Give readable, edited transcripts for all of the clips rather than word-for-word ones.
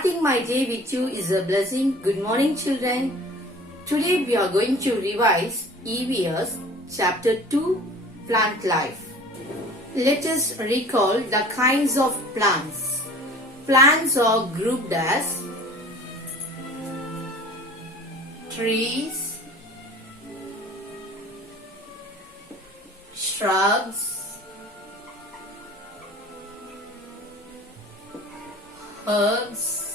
Starting my day with you is a blessing. Good morning, children. Today we are going to revise EVS Chapter 2, Plant Life. Let us recall the kinds of plants. Plants are grouped as trees, shrubs, herbs,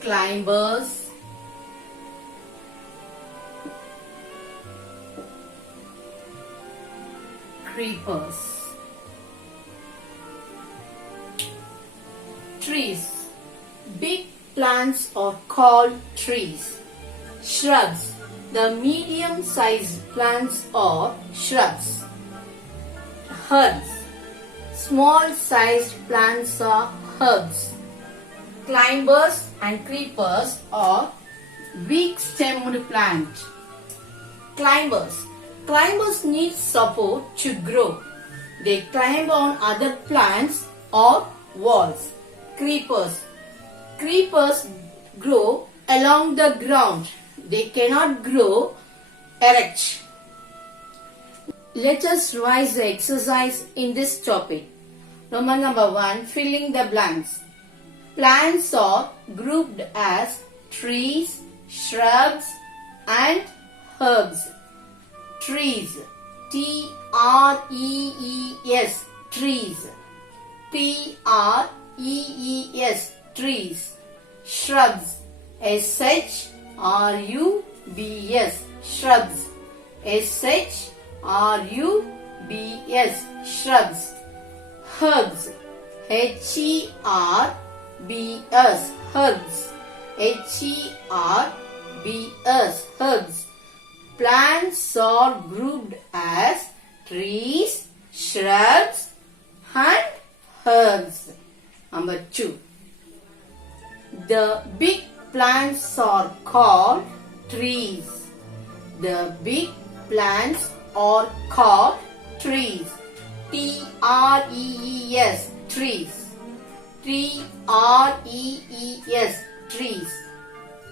climbers, creepers. Trees. Big plants are called trees. Shrubs. The medium-sized plants are shrubs. Herbs. Small-sized plants are herbs. Climbers and creepers are weak-stemmed plants. Climbers. Climbers need support to grow. They climb on other plants or walls. Creepers. Creepers grow along the ground. They cannot grow erect. Let us revise the exercise in this topic. Number 1, filling the blanks. Plants are grouped as trees, shrubs and herbs. Trees. T-R-E-E-S. Trees. T-R-E-E-S. Trees. Shrubs. S-H-R-U-B-S. Shrubs. S-H-R-U-B-S. Shrubs. Herbs. H-E-R-B-S. Herbs. H-E-R-B-S. Herbs. Plants are grouped as trees, shrubs and herbs. Number 2. The big plants are called trees. The big plants are called trees. T-R-E-E-S. Trees. T-R-E-E-S. Trees.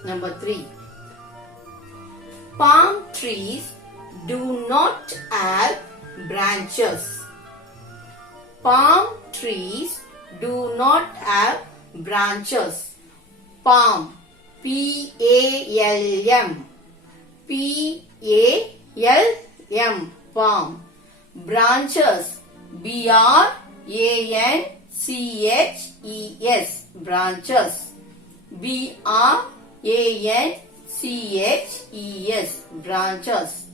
Number 3. Palm trees do not have branches. Palm trees do not have branches. Palm. P-A-L-M. P-A-L-M. Palm. Branches. B-R-A-N-C-H-E-S. Branches. B-R-A-N-C-H-E-S. Branches.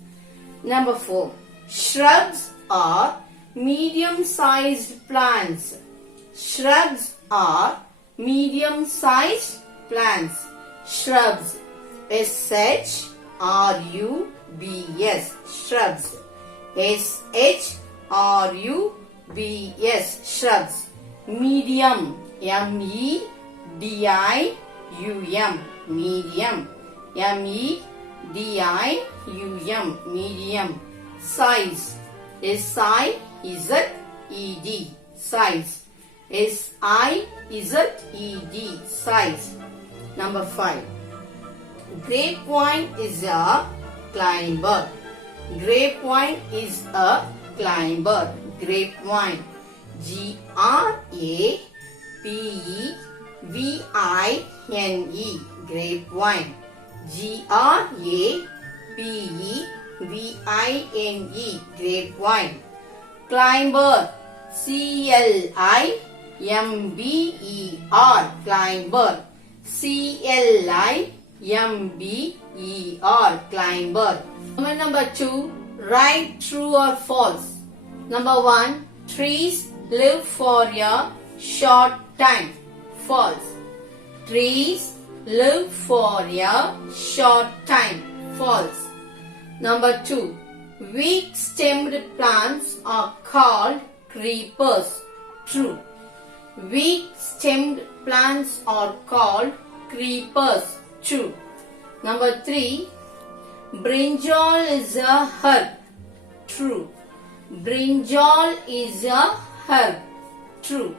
Number 4. Shrubs are medium-sized plants. Shrubs are medium-sized plants. Shrubs. S-H-R-U-B-S. Shrubs. S-H-R-U-B-S. Shrubs. Medium. M-E-D-I-U-M. Medium. M-E-D-I-U-M. Medium. Size. S-I-Z-E-D. Size. S-I-Z-E-D. Size. Number 5. Grapevine is a climber. Grapevine is a climber. Grapevine. G-R-A-P-E-V-I-N-E. Grapevine. G-R-A-P-E-V-I-N-E. Grapevine. Climber. C-L-I-M-B-E-R. Climber. C-L-I-M-B-E-R. Climber. Number 2. Write true or false. Number 1. Trees live for a short time. False. Trees live for a short time. False. Number 2. Weak-stemmed plants are called creepers. True. Weak-stemmed plants are called creepers. True. Number 3. Brinjal is a herb. True. Brinjal is a herb. True.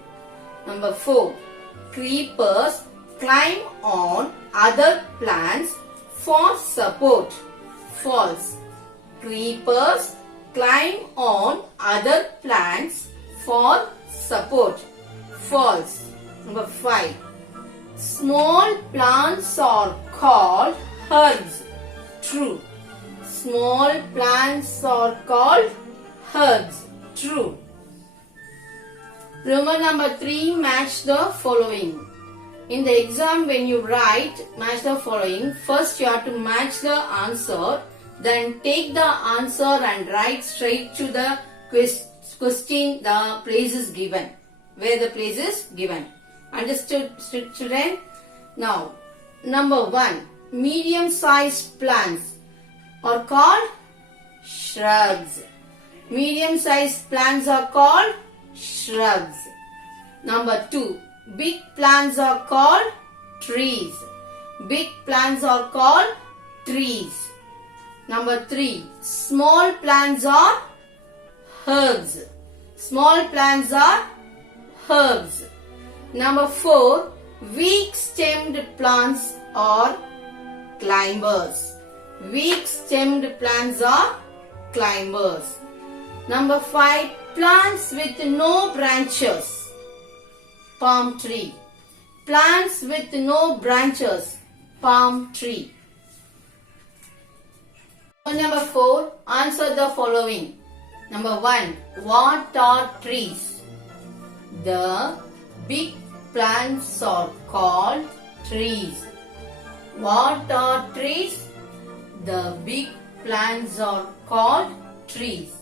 Number 4. Creepers climb on other plants for support. False. Creepers climb on other plants for support. False. Number 5. Small plants are called herbs. True. Small plants are called herbs. True. Remember number 3, match the following. In the exam when you write match the following, first you have to match the answer, then take the answer and write straight to the question the place is given. Where the place is given. Understood, children? Now, number 1, medium-sized plants are called shrubs. Medium-sized plants are called shrubs. Number 2, big plants are called trees. Big plants are called trees. Number 3, small plants are herbs. Small plants are herbs. Number 4, weak-stemmed plants are climbers. Weak-stemmed plants are climbers. Number 5, plants with no branches. Palm tree. Plants with no branches. Palm tree. Number 4, answer the following. Number 1, what are trees? The big plants are called trees. What are trees? The big plants are called trees.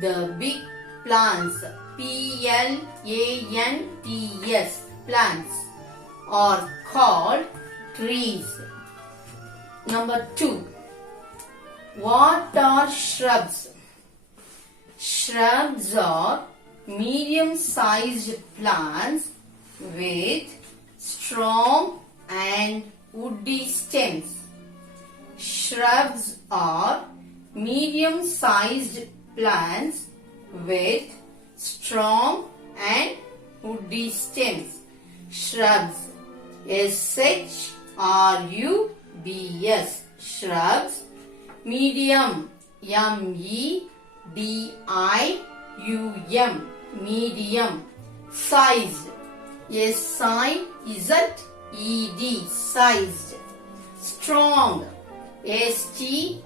The big plants, P-L-A-N-T-S, plants are called trees. Number 2, what are shrubs? Shrubs are medium-sized plants with strong and woody stems. Shrubs are medium-sized plants with strong and woody stems. Shrubs. S-H-R-U-B-S. Shrubs. Medium. M-E-D-I-U-M. Medium. Sized. S-I-Z-E-D. Sized. Strong. S-T-R-O-N-G.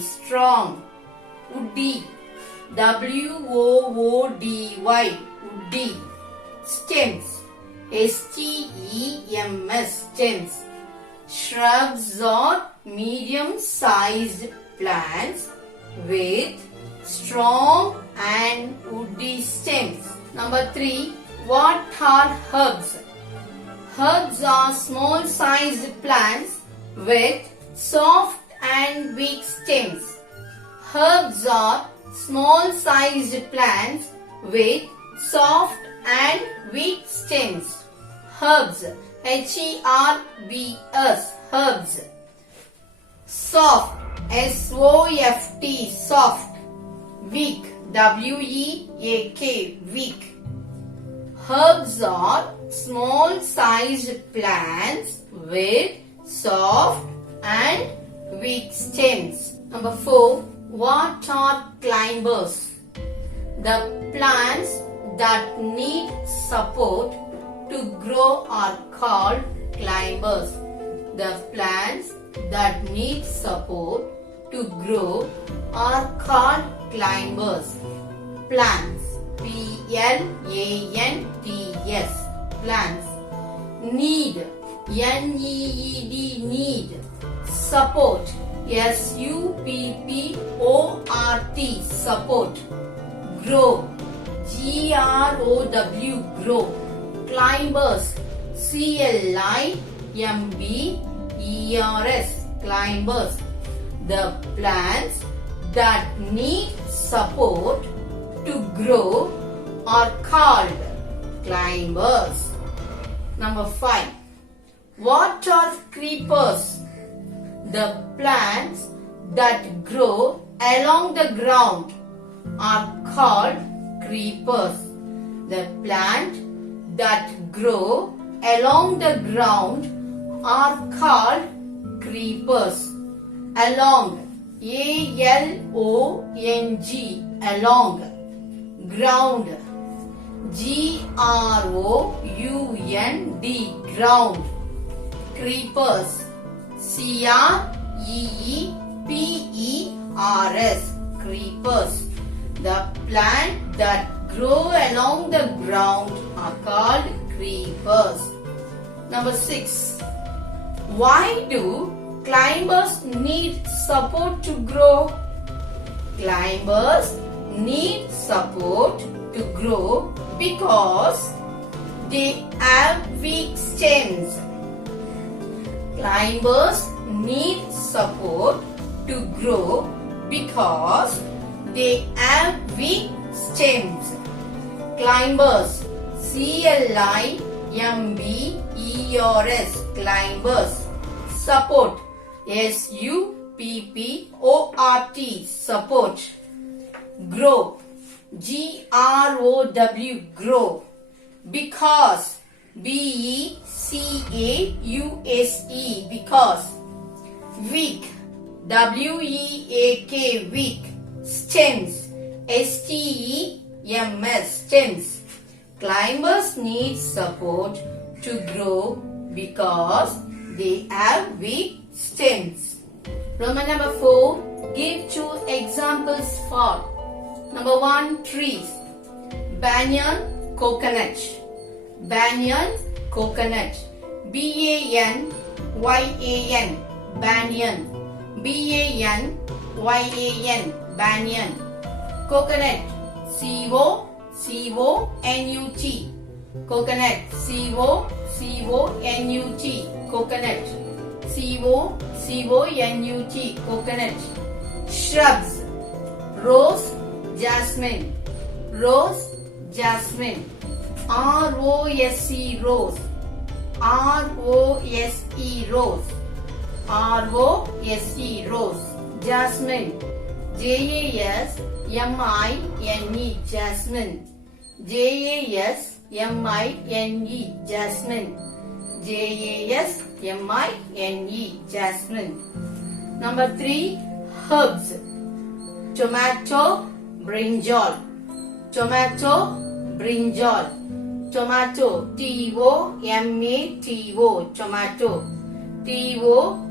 Strong. Woody. W-O-O-D-Y. Woody. Stems. S-T-E-M-S. Stems. Shrubs are medium-sized plants with strong and woody stems. Number 3, what are herbs? Herbs are small-sized plants with soft and weak stems. Herbs are small-sized plants with soft and weak stems. Herbs. H-E-R-B-S. Herbs. Soft. S-O-F-T. Soft. Weak. W-E-A-K. Weak. Herbs are small-sized plants with soft and weak stems. Number 4. What are climbers? The plants that need support to grow are called climbers. The plants that need support to grow are called climbers. Plants. P-L-A-N-T-S. Plants. Need. N-E-E-D. Need. Support. S-U-P-P-O-R-T. Support. Grow. G-R-O-W. Grow. Climbers. C-L-I-M-B-E-R-S. Climbers. The plants that need support to grow are called climbers. Number 5. What are creepers? The plants that grow along the ground are called creepers. The plant that grow along the ground are called creepers. Along, A-L-O-N-G, along. Ground, G-R-O-U-N-D, ground. Creepers, C-R-E-E-P-E-R-S, creepers. The plant that grow along the ground are called creepers. Number 6. Why do climbers need support to grow? Climbers need support to grow because they have weak stems. Climbers need support to grow because they have weak stems. Climbers, C-L-I-M-B-E-R-S, climbers. Support, S-U-P-P-O-R-T, support. Grow, G-R-O-W, grow. Because, B-E-C-A-U-S-E, because. Weak, W-E-A-K, weak. Stems, S-T-E-M-S, stems. Climbers need support to grow because they have weak stems. Roman number 4. Give 2 examples for. Number 1. Trees. Banyan, coconut. Banyan, coconut. B-A-N-Y-A-N, banyan. B-A-N-Y-A-N, banyan. Coconut, C-O-C-O-N-U-T, coconut. C-O-C-O-N-U-T, coconut. C-O-C-O-N-U-T, coconut. Shrubs, rose, jasmine. Rose, jasmine. R-O-S-E, rose. R-O-S-E, rose. R-O-S-E, rose. Jasmine, J-A-S-M-I-N-E, jasmine. J-A-S-M-I-N-E, jasmine. J-A-S-M-I-N-E, jasmine. Number 3. Herbs. Tomato, brinjal. Tomato, brinjal. Tomato, T-O-M-A-T-O, tomato. T-O-M-A-T-O,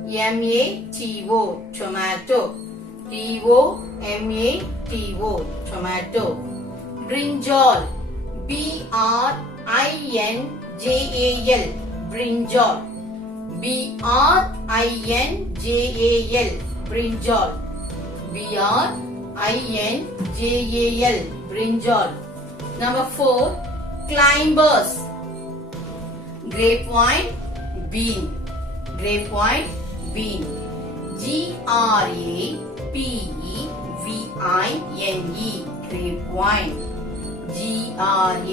tomato. T-O-M-A-T-O, tomato. Brinjal, B-R-I-N-J-A-L, brinjal. B-R-I-N-J-A-L, brinjal. B-R-I-N-J-A-L, brinjal. Number 4. Climbers. Grapevine, bean. Grapevine, bean. G-R-A-P-E-V-I-N-E, grapevine. G-R-A-P-E-V-I-N-E,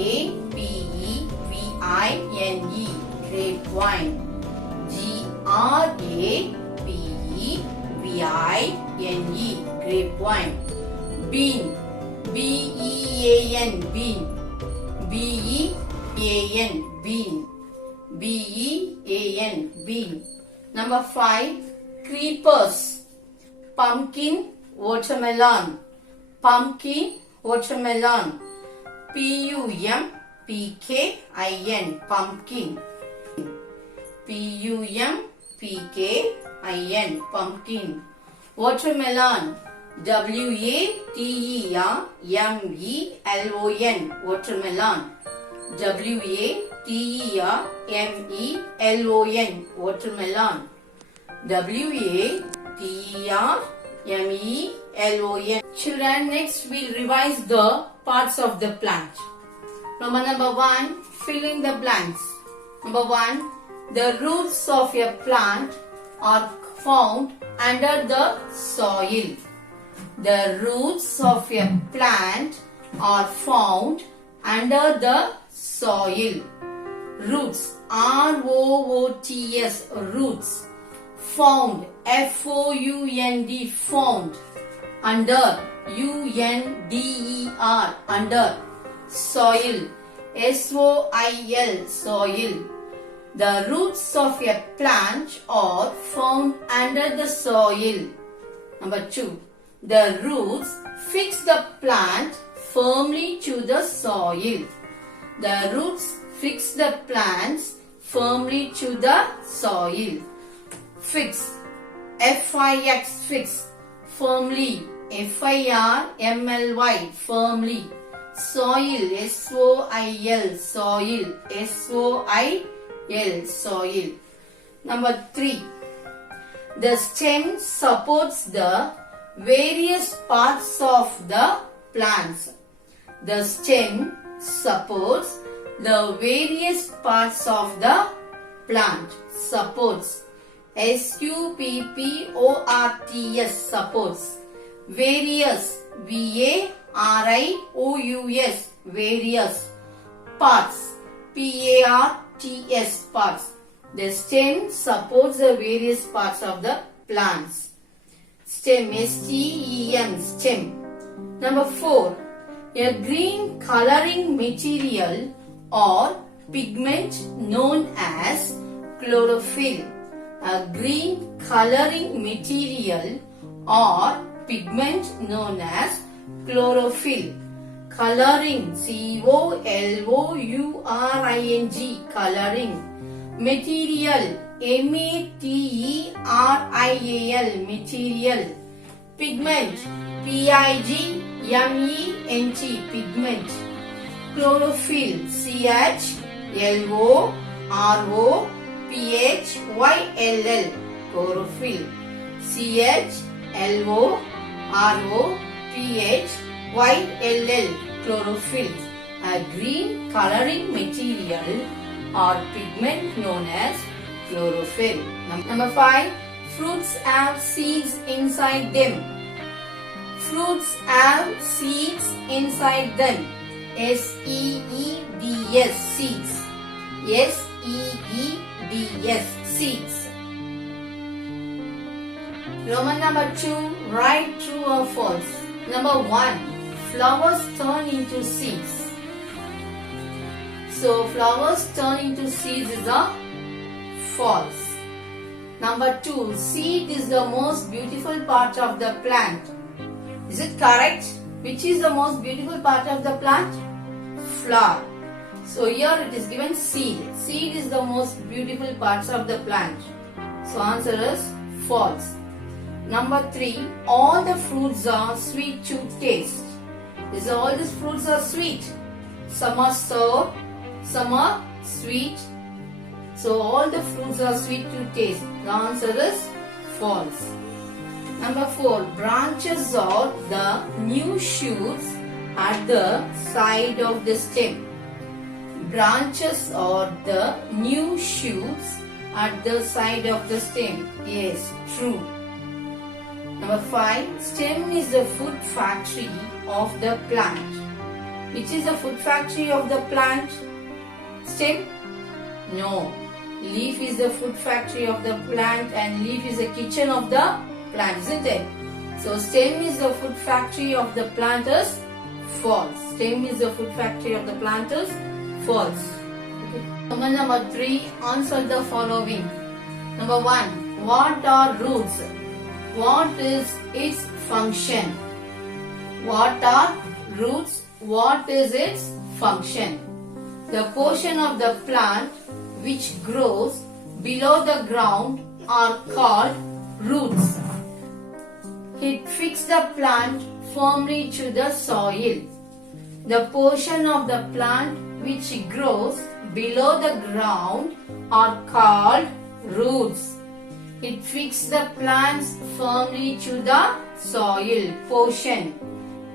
grapevine. G-R-A-P-E-V-I-N-E, grapevine. Bean, B-E-A-N, bean. B-E-A-N, bean. B-E-A-N, bean. Number 5. Creepers. Pumpkin, watermelon. Pumpkin, watermelon. P-U-M-P-K-I-N, pumpkin. P-U-M-P-K-I-N, pumpkin. Watermelon, W-A-T-E-R-M-E-L-O-N, watermelon. W-A-T-E-R-M-E-L-O-N, watermelon. W-A-T-E-R-M-E-L-O-N. Children, next we'll revise the parts of the plant. Number 1, fill in the blanks. Number 1, the roots of a plant are found under the soil. The roots of a plant are found under the soil. Roots, R-O-O-T-S, roots. Found, F-O-U-N-D, found. under, U-N-D-E-R, under. Soil, S-O-I-L, soil. The roots of a plant are found under the soil. Number 2. The roots fix the plant firmly to the soil. The roots fix the plants firmly to the soil. Fix, F-I-X, fix. Firmly, F-I-R-M-L-Y, firmly. Soil, S-O-I-L, soil, S-O-I-L, soil. Number 3. The stem supports the various parts of the plants. The stem supports the various parts of the plant. Supports, S-U-P-P-O-R-T-S, supports. Various, V-A-R-I-O-U-S, various. Parts, P-A-R-T-S, parts. The stem supports the various parts of the plants. Stem, S-T-E-M, stem. Number 4. A green coloring material or pigment known as chlorophyll. A green coloring material or pigment known as chlorophyll. Coloring, C-O-L-O-U-R-I-N-G, coloring. Material, M-A-T-E-R-I-A-L, material. Pigment, P-I-G-M-E-N-T, pigment. Chlorophyll, C-H-L-O-R-O-P-H-Y-L-L, chlorophyll. C-H-L-O-R-O-P-H-Y-L-L, chlorophyll. A green coloring material or pigment known as chlorophyll. Number 5. Fruits have seeds inside them. Fruits have seeds inside them. S-E-E-D-S, seeds. S-E-E-D-S, seeds. Roman number 2. Write true or false. Number 1. Flowers turn into seeds. So flowers turn into seeds is a false. Number 2. Seed is the most beautiful part of the plant. Is it correct? Which is the most beautiful part of the plant? Flower. So here it is given seed. Seed is the most beautiful parts of the plant. So answer is false. Number 3. All the fruits are sweet to taste. Is all these fruits are sweet? Some are sour, some are sweet. So all the fruits are sweet to taste. The answer is false. Number 4. Branches are the new shoots at the side of the stem. Branches are the new shoots at the side of the stem. Yes, true. Number 5. Stem is the food factory of the plant. Which is the food factory of the plant? Stem? No. Leaf is the food factory of the plant and leaf is the kitchen of the plant, isn't it? So stem is the food factory of the plant is false. Stem is the food factory of the plant is false. Okay. Number 3. Answer the following. Number 1. What are roots? What is its function? What are roots? What is its function? The portion of the plant which grows below the ground are called roots. It fixes the plant firmly to the soil. The portion of the plant which grows below the ground are called roots. It fixes the plants firmly to the soil. Portion,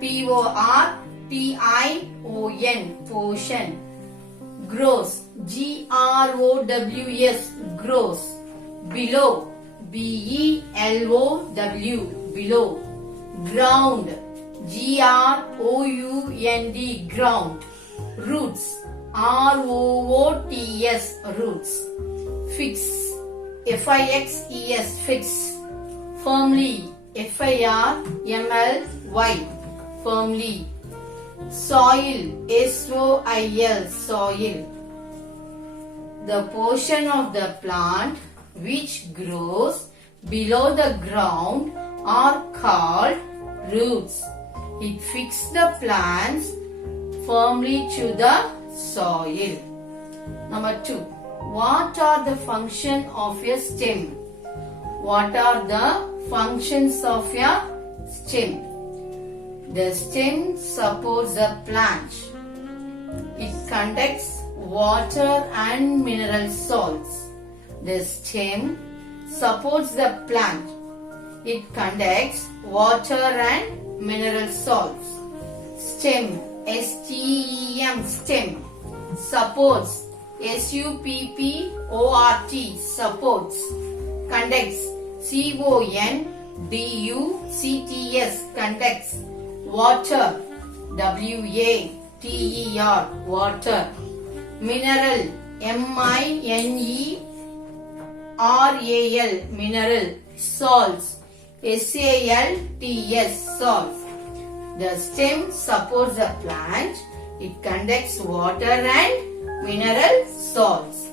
P-O-R-T-I-O-N, portion. Grows, G-R-O-W-S, grows. Below, B-E-L-O-W, below. Ground, G-R-O-U-N-D, ground. Roots, R-O-O-T-S, roots. Fix, F-I-X-E-S, fix. Firmly, F-I-R-M-L-Y, firmly. Soil, S-O-I-L, soil. The portion of the plant which grows below the ground are called roots. It fixes the plants firmly to the soil. Number 2. What are the functions of a stem? What are the functions of a stem? The stem supports the plant. It conducts water and mineral salts. The stem supports the plant. It conducts water and mineral salts. Stem, S-T-E-M, stem, supports, S-U-P-P-O-R-T, supports, conducts, C-O-N-D-U-C-T-S, conducts, water, W-A-T-E-R, water, mineral, M-I-N-E-R-A-L, mineral, salts, S-A-L-T-S, salts. The stem supports the plant. It conducts water and mineral salts.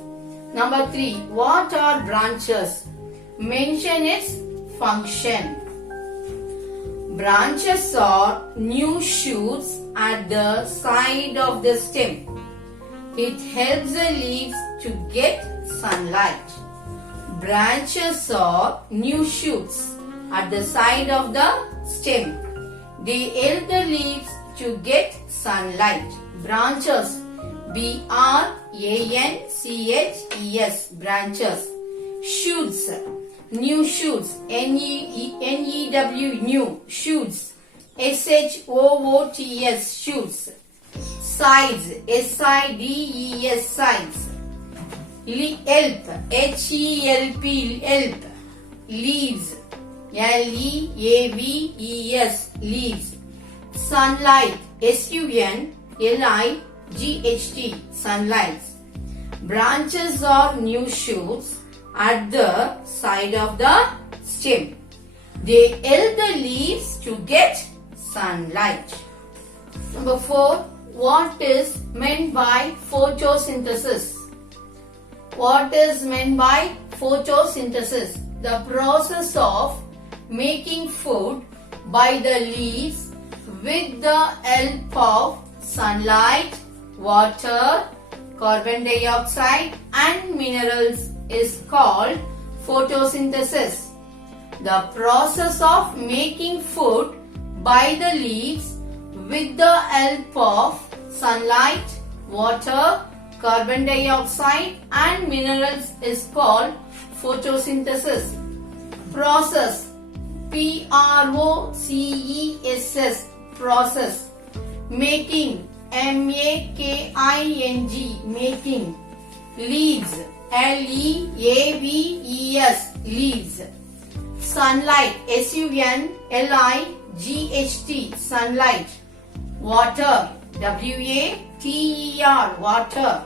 Number 3. What are branches? Mention its function. Branches are new shoots at the side of the stem. It helps the leaves to get sunlight. Branches are new shoots at the side of the stem. They help the leaves to get sunlight. Branches, B-R-A-N-C-H-E-S, branches. Shoots, new shoots, N-E-W, new, shoots, S-H-O-O-T-S, shoots. Sides, S-I-D-E-S, sides. Help, H-E-L-P, help. Leaves, L-E-A-V-E-S, leaves. Sunlight, S-U-N-L-I-G-H-T, sunlight. Branches are new shoots at the side of the stem. They help the leaves to get sunlight. Number 4. What is meant by photosynthesis? What is meant by photosynthesis? The process of making food by the leaves with the help of sunlight, water, carbon dioxide and minerals is called photosynthesis. The process of making food by the leaves with the help of sunlight, water, carbon dioxide and minerals is called photosynthesis. Process, P-R-O-C-E-S-S, process. Making, M-A-K-I-N-G, making. Leaves, L-E-A-V-E-S, leaves. Sunlight, S-U-N-L-I-G-H-T, sunlight. Water, W-A-T-E-R, water.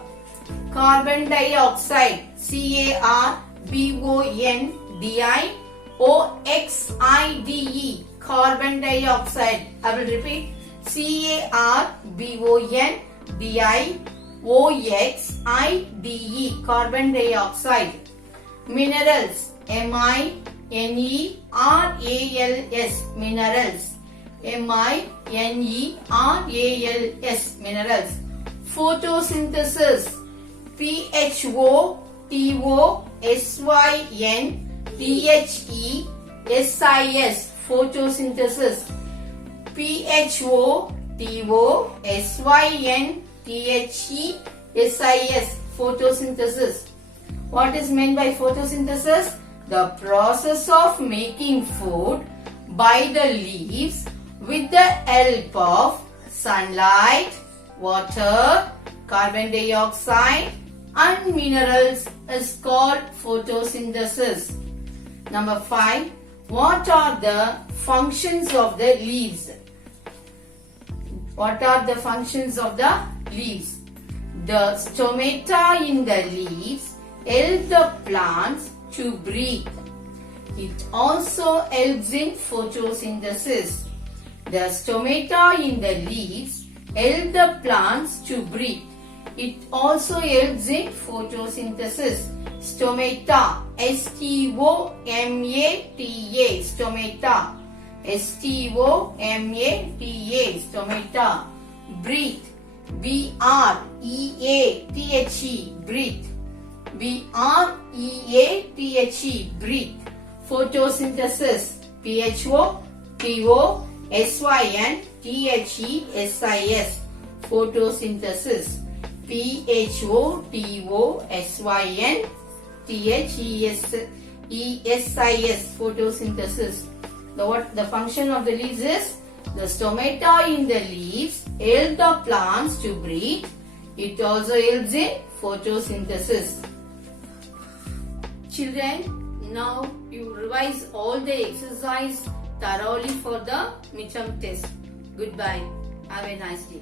Carbon dioxide, C-A-R-B-O-N-D-I-O-X-I-D-E, carbon dioxide. I will repeat, C-A-R-B-O-N-D-I-O-X-I-D-E, carbon dioxide. Minerals, M-I-N-E-R-A-L-S, minerals. M-I-N-E-R-A-L-S, minerals. Photosynthesis, P-H-O-T-O-S-Y-N-T-H-E-S-I-S, photosynthesis. P-H-O-T-O-S-Y-N-T-H-E-S-I-S, photosynthesis. What is meant by photosynthesis? The process of making food by the leaves with the help of sunlight, water, carbon dioxide and minerals is called photosynthesis. Number 5. What are the functions of the leaves? What are the functions of the leaves? The stomata in the leaves help the plants to breathe. It also helps in photosynthesis. The stomata in the leaves help the plants to breathe. It also helps in photosynthesis. Stomata, S-T-O-M-A-T-A, stomata, S-T-O-M-A-T-A, stomata. Breathe, B-R-E-A-T-H-E, breathe, B-R-E-A-T-H-E, breathe. Photosynthesis, P-H-O-T-O-S-Y-N-T-H-E-S-I-S, photosynthesis, P-H-O-T-O-S-Y-N-T-H-E-S-I-S, photosynthesis. The function of the leaves is the stomata in the leaves help the plants to breathe. It also helps in photosynthesis. Children, now you revise all the exercise thoroughly for the midterm test. Goodbye. Have a nice day.